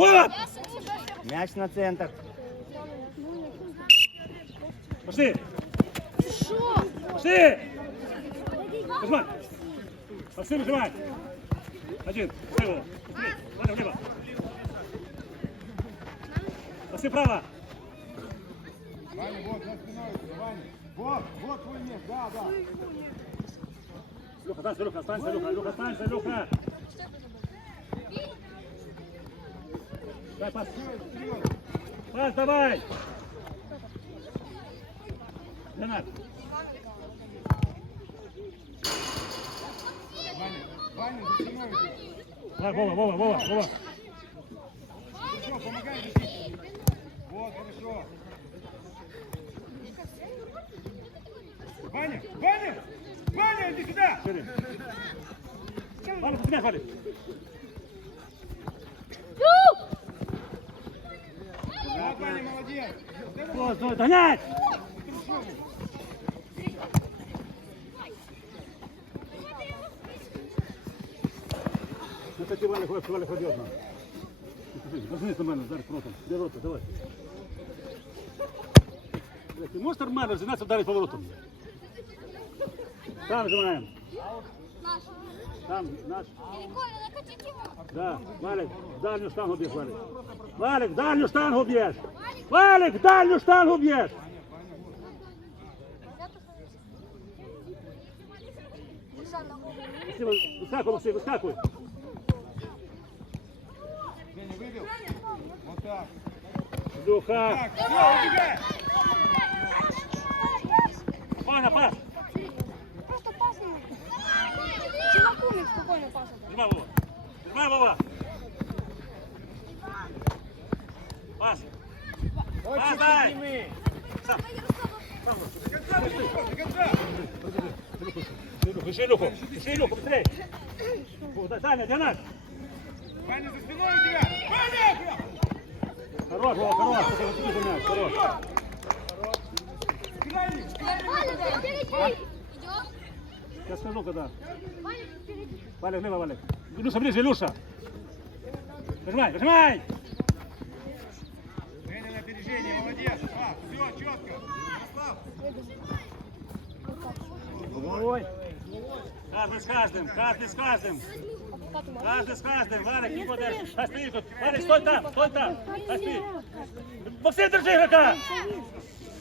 Мяч на центр. Пошли! Пошли! Нажимай! Максим, нажимай! Один, влево. Ваня, влево. Максим, право. Ваня, вот за спиной, Ваня. Вот, вот твой меч, да, да. Люха, останься, Люха, останься, Люха, Люха, останься, Люха. Дай пас. Пас, давай. Леонард. Ваня, Ваня, за спиной у тебя. Давай, Вова, Вова, Вова, Вова. Хорошо, помогай защитить. Вот, хорошо. Ваня, Ваня! Ваня, иди сюда! Шире. Валя, ты меня, Валя. Вот, Ваня, молодец. Вот, вот, Догнать! Кстати, Валя, Валя, ходит нам. Нажми нормально, ударь. Где ворота, давай. Ты можешь нормально разогнаться, ударить поворотом? Там нажимаем. Там, наш. Да, Валик, в дальню штангу б'єш, Валик. Валик, в дальню штангу б'єш. Валик, в дальню штангу. Максим, Выскакивай, Максим, выскакивай. Женя, выбил? Вот так. Убегай! Ваня, пас. Просто пас надо. Чувакуник спокойно пас. Нажимай, Вова. Нажимай, Вова. Пас. Пас, дай. Сам. До конца! Пиши Илюху, пиши Илюху, быстрей. О, дай, Таня, где нас? Ваня, за спиной у тебя! Ваня! Хорош, Вова, хорош. Хорош. Крайний, крайний! Я скажу, когда. Валик, лево, Валик. Илюша, ближе, Илюша. Нажимай, нажимай. Женя на опережении, молодец! А, все, четко! Ой. Каждый с каждым, каждый с каждым. Каждый с каждым. Валик, не. Дай стоит тут. Валик, стой там, стой там. Стоит. Максим, держи игрока.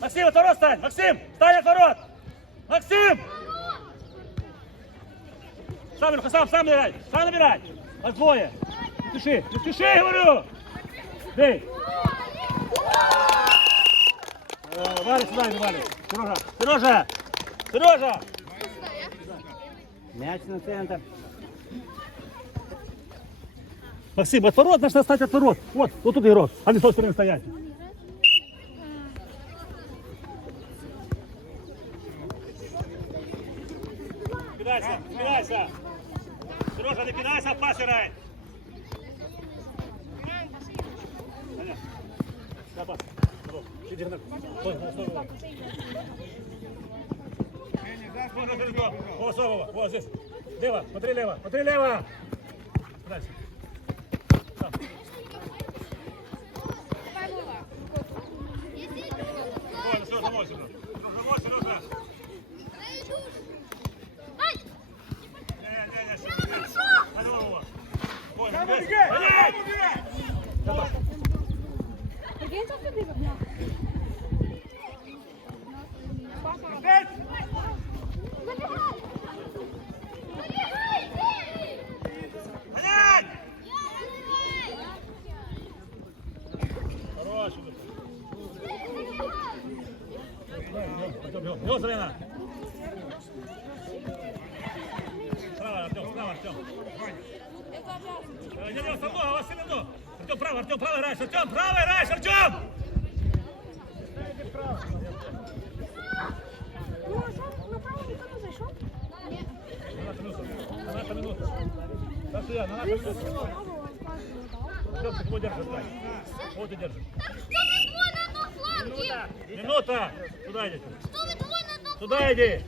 Максим, от ворот стань. Максим, стань от ворот. Максим. Сам, сам, сам набирай. Сам набирай. А двое. Не спеши, не спеши, говорю. Бей. Валик, сюда, Валик. Сережа, Сережа, Сережа. Мяч на центр. Максим, от ворот нужно стать от ворот. Вот, вот тут игрок. А не с той стороны стоять. Кидайся, кидайся. Сережа, не кидайся, пас вот, вот, вот здесь. Лево, смотри лево, смотри лево. Дальше. Сам. Ой, Сережа, мой, Сережа. Сережа, мой, Сережа. Не-не-не, Сережа. А ну, Вова. Ой, Там молодец. убегай! Молодец. Идем, Зарина. Справа, Артем, справа, Артем. Э, Не, не, со мной, Василий, ну. Артем, право, Артем, право играешь, Артем, право играешь, Артем! Ну, а что, направо никто не зашел? На нашу минуту, на нашу минуту. Так что я, на нашу минуту. Артем, ты кого держишь, Дай? Кого ты держишь? Минута! Туда идите. Туда иди.